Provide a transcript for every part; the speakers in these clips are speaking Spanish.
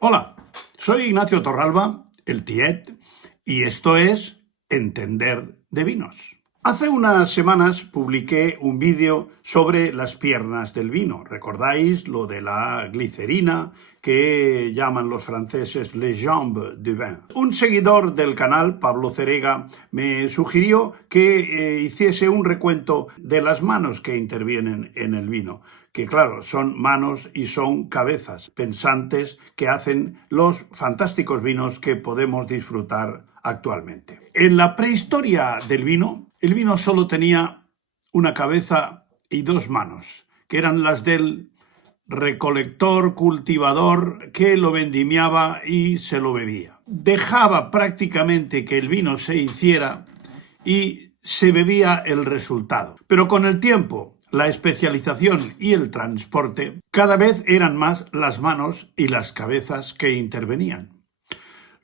Hola, soy Ignacio Torralba, el Tiet, y esto es Entender de Vinos. Hace unas semanas publiqué un vídeo sobre las piernas del vino. ¿Recordáis lo de la glicerina que llaman los franceses les jambes du vin? Un seguidor del canal, Pablo Cerega, me sugirió que hiciese un recuento de las manos que intervienen en el vino, que claro, son manos y son cabezas pensantes que hacen los fantásticos vinos que podemos disfrutar actualmente. En la prehistoria del vino, el vino solo tenía una cabeza y dos manos, que eran las del recolector, cultivador, que lo vendimiaba y se lo bebía. Dejaba prácticamente que el vino se hiciera y se bebía el resultado. Pero con el tiempo, la especialización y el transporte, cada vez eran más las manos y las cabezas que intervenían.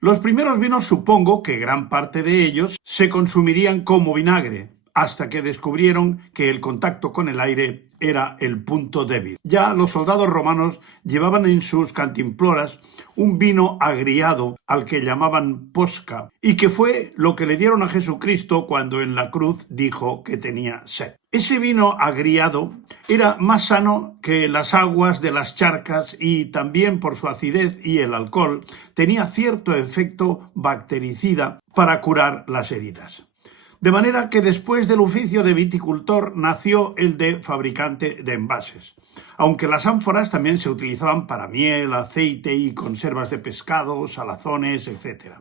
Los primeros vinos, supongo que gran parte de ellos se consumirían como vinagre, hasta que descubrieron que el contacto con el aire era el punto débil. Ya los soldados romanos llevaban en sus cantimploras un vino agriado al que llamaban posca, y que fue lo que le dieron a Jesucristo cuando en la cruz dijo que tenía sed. Ese vino agriado era más sano que las aguas de las charcas y también por su acidez y el alcohol tenía cierto efecto bactericida para curar las heridas. De manera que después del oficio de viticultor nació el de fabricante de envases, aunque las ánforas también se utilizaban para miel, aceite y conservas de pescado, salazones, etc.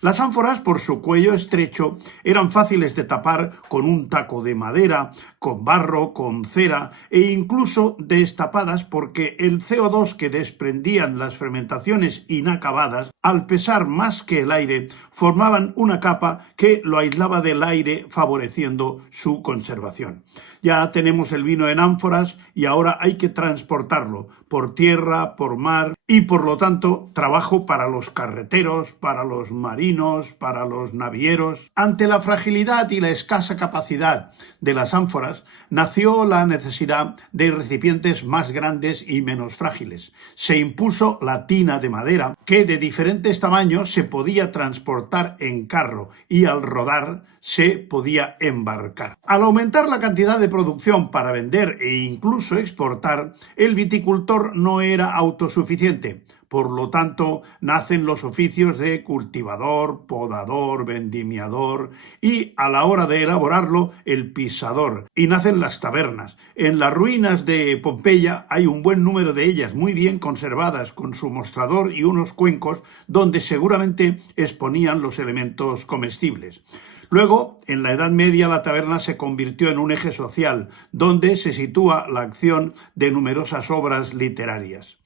Las ánforas, por su cuello estrecho, eran fáciles de tapar con un taco de madera, con barro, con cera e incluso destapadas porque el CO2 que desprendían las fermentaciones inacabadas, al pesar más que el aire, formaban una capa que lo aislaba del aire, favoreciendo su conservación. Ya tenemos el vino en ánforas y ahora hay que transportarlo por tierra, por mar y por lo tanto trabajo para los carreteros, para los marinos, para los navieros. Ante la fragilidad y la escasa capacidad de las ánforas nació la necesidad de recipientes más grandes y menos frágiles. Se impuso la tina de madera que de diferentes tamaños se podía transportar en carro y al rodar se podía embarcar. Al aumentar la cantidad de producción para vender e incluso exportar, el viticultor no era autosuficiente. Por lo tanto, nacen los oficios de cultivador, podador, vendimiador y, a la hora de elaborarlo, el pisador. Y nacen las tabernas. En las ruinas de Pompeya hay un buen número de ellas, muy bien conservadas, con su mostrador y unos cuencos donde seguramente exponían los elementos comestibles. Luego, en la Edad Media, la taberna se convirtió en un eje social, donde se sitúa la acción de numerosas obras literarias.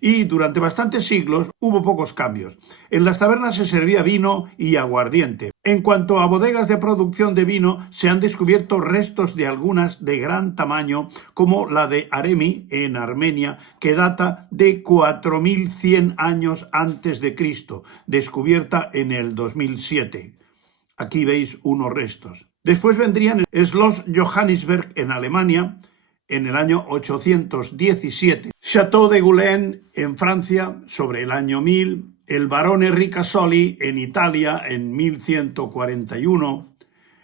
Y durante bastantes siglos hubo pocos cambios. En las tabernas se servía vino y aguardiente. En cuanto a bodegas de producción de vino, se han descubierto restos de algunas de gran tamaño, como la de Aremi, en Armenia, que data de 4100 años antes de Cristo, descubierta en el 2007. Aquí veis unos restos. Después vendrían Schloss Johannisberg en Alemania en el año 817, Château de Goulaine en Francia sobre el año 1000, el Barone Ricasoli en Italia en 1141,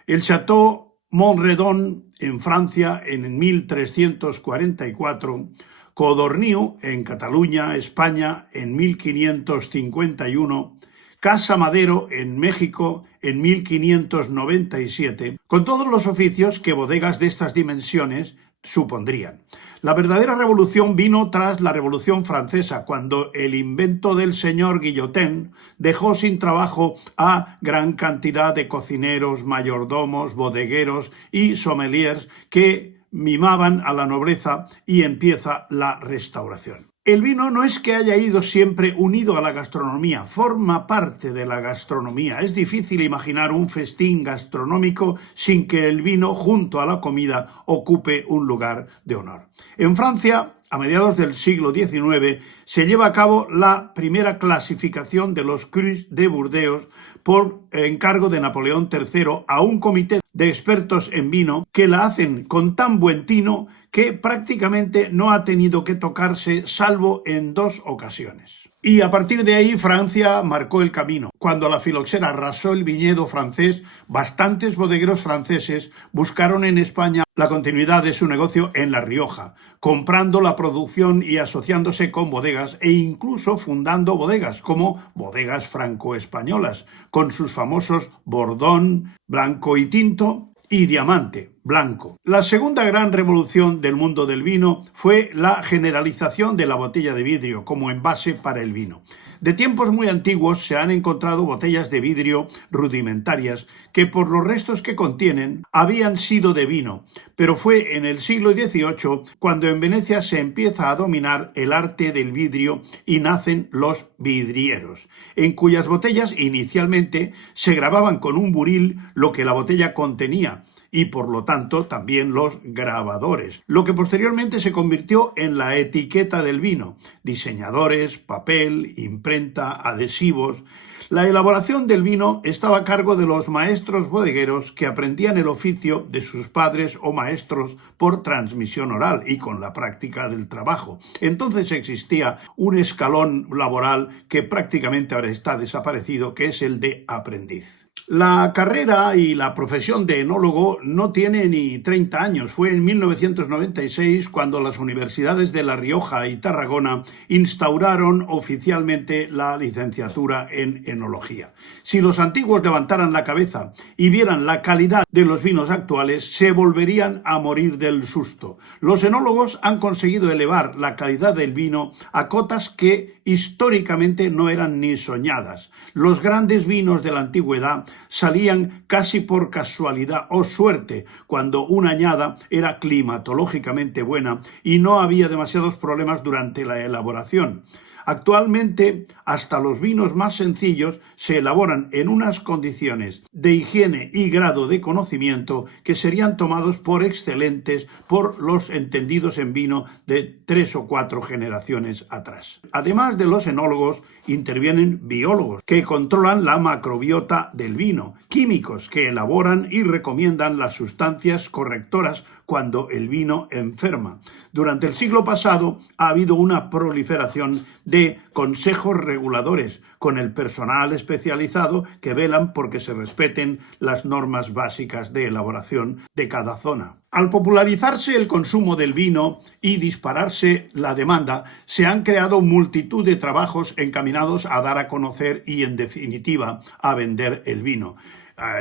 el Château Montredon en Francia en 1344, Codorniu en Cataluña, España en 1551, Casa Madero en México en 1597, con todos los oficios que bodegas de estas dimensiones supondrían. La verdadera revolución vino tras la Revolución Francesa, cuando el invento del señor Guillotin dejó sin trabajo a gran cantidad de cocineros, mayordomos, bodegueros y sommeliers que mimaban a la nobleza, y empieza la Restauración. El vino no es que haya ido siempre unido a la gastronomía, forma parte de la gastronomía. Es difícil imaginar un festín gastronómico sin que el vino, junto a la comida, ocupe un lugar de honor. En Francia, a mediados del siglo XIX, se lleva a cabo la primera clasificación de los crus de Burdeos por encargo de Napoleón III a un comité de expertos en vino que la hacen con tan buen tino que prácticamente no ha tenido que tocarse salvo en 2 ocasiones. Y a partir de ahí Francia marcó el camino. Cuando la filoxera arrasó el viñedo francés, bastantes bodegueros franceses buscaron en España la continuidad de su negocio en La Rioja, comprando la producción y asociándose con bodegas e incluso fundando bodegas como bodegas franco-españolas, con sus famosos Bordón, blanco y tinto, y diamante, blanco. La segunda gran revolución del mundo del vino fue la generalización de la botella de vidrio como envase para el vino. De tiempos muy antiguos se han encontrado botellas de vidrio rudimentarias que por los restos que contienen habían sido de vino, pero fue en el siglo XVIII cuando en Venecia se empieza a dominar el arte del vidrio y nacen los vidrieros, en cuyas botellas inicialmente se grababan con un buril lo que la botella contenía, y por lo tanto también los grabadores, lo que posteriormente se convirtió en la etiqueta del vino, diseñadores, papel, imprenta, adhesivos. La elaboración del vino estaba a cargo de los maestros bodegueros que aprendían el oficio de sus padres o maestros por transmisión oral y con la práctica del trabajo. Entonces existía un escalón laboral que prácticamente ahora está desaparecido, que es el de aprendiz. La carrera y la profesión de enólogo no tiene ni 30 años. Fue en 1996 cuando las universidades de La Rioja y Tarragona instauraron oficialmente la licenciatura en enología. Si los antiguos levantaran la cabeza y vieran la calidad de los vinos actuales, se volverían a morir del susto. Los enólogos han conseguido elevar la calidad del vino a cotas que históricamente no eran ni soñadas. Los grandes vinos de la antigüedad salían casi por casualidad o suerte, cuando una añada era climatológicamente buena y no había demasiados problemas durante la elaboración. Actualmente, hasta los vinos más sencillos se elaboran en unas condiciones de higiene y grado de conocimiento que serían tomados por excelentes por los entendidos en vino de 3 o 4 generaciones atrás. Además de los enólogos, intervienen biólogos que controlan la macrobiota del vino, químicos que elaboran y recomiendan las sustancias correctoras cuando el vino enferma. Durante el siglo pasado ha habido una proliferación de consejos reguladores con el personal especializado que velan porque se respeten las normas básicas de elaboración de cada zona. Al popularizarse el consumo del vino y dispararse la demanda, se han creado multitud de trabajos encaminados a dar a conocer y, en definitiva, a vender el vino.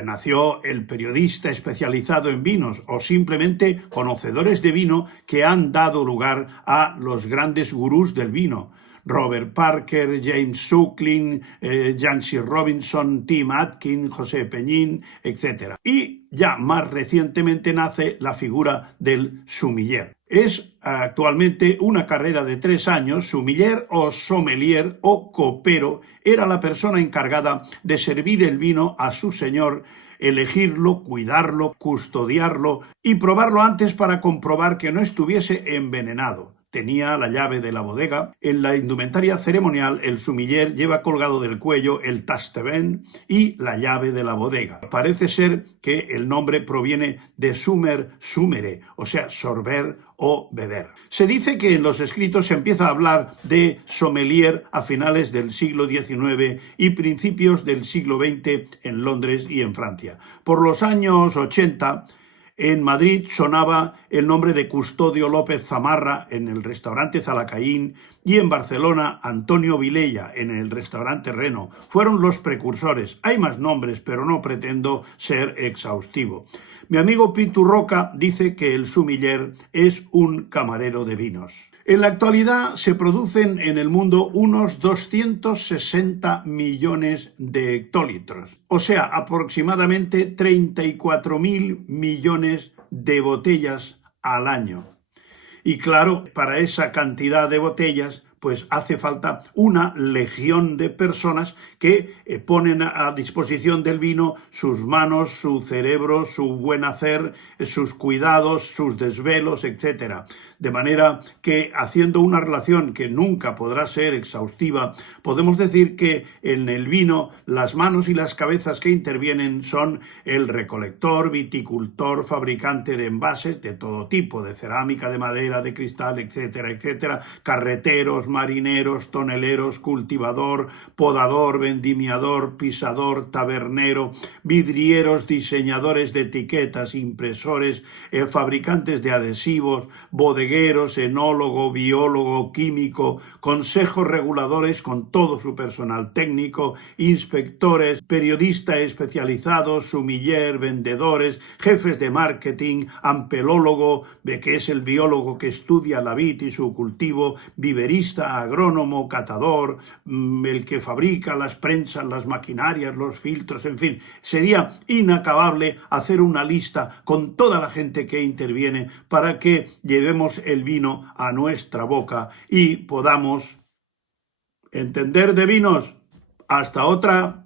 Nació el periodista especializado en vinos o simplemente conocedores de vino que han dado lugar a los grandes gurús del vino. Robert Parker, James Suckling, Jancy Robinson, Tim Atkin, José Peñín, etc. Y ya más recientemente nace la figura del sommelier. Es actualmente una carrera de 3 años. Sommelier o sommelier o copero era la persona encargada de servir el vino a su señor, elegirlo, cuidarlo, custodiarlo y probarlo antes para comprobar que no estuviese envenenado. Tenía la llave de la bodega. En la indumentaria ceremonial, el sommelier lleva colgado del cuello el taste-vin y la llave de la bodega. Parece ser que el nombre proviene de sumer, sumere, o sea, sorber o beber. Se dice que en los escritos se empieza a hablar de sommelier a finales del siglo XIX y principios del siglo XX en Londres y en Francia. Por los años 80, en Madrid sonaba el nombre de Custodio López Zamarra en el restaurante Zalacaín y en Barcelona Antonio Vilella en el restaurante Reno. Fueron los precursores. Hay más nombres, pero no pretendo ser exhaustivo. Mi amigo Pitu Roca dice que el sommelier es un camarero de vinos. En la actualidad se producen en el mundo unos 260 millones de hectolitros, o sea, aproximadamente 34.000 millones de botellas al año. Y claro, para esa cantidad de botellas, pues hace falta una legión de personas que ponen a disposición del vino sus manos, su cerebro, su buen hacer, sus cuidados, sus desvelos, etc. De manera que, haciendo una relación que nunca podrá ser exhaustiva, podemos decir que en el vino las manos y las cabezas que intervienen son el recolector, viticultor, fabricante de envases de todo tipo, de cerámica, de madera, de cristal, etcétera, etcétera, carreteros, marineros, toneleros, cultivador, podador, vendimiador, pisador, tabernero, vidrieros, diseñadores de etiquetas, impresores, fabricantes de adhesivos, bodegueros, enólogo, biólogo, químico, consejos reguladores con todo su personal técnico, inspectores, periodistas especializados, sumiller, vendedores, jefes de marketing, ampelólogo, que es el biólogo que estudia la vid y su cultivo, viverista, agrónomo, catador, el que fabrica las prensas, las maquinarias, los filtros, en fin. Sería inacabable hacer una lista con toda la gente que interviene para que llevemos el vino a nuestra boca y podamos entender de vinos. Hasta otra.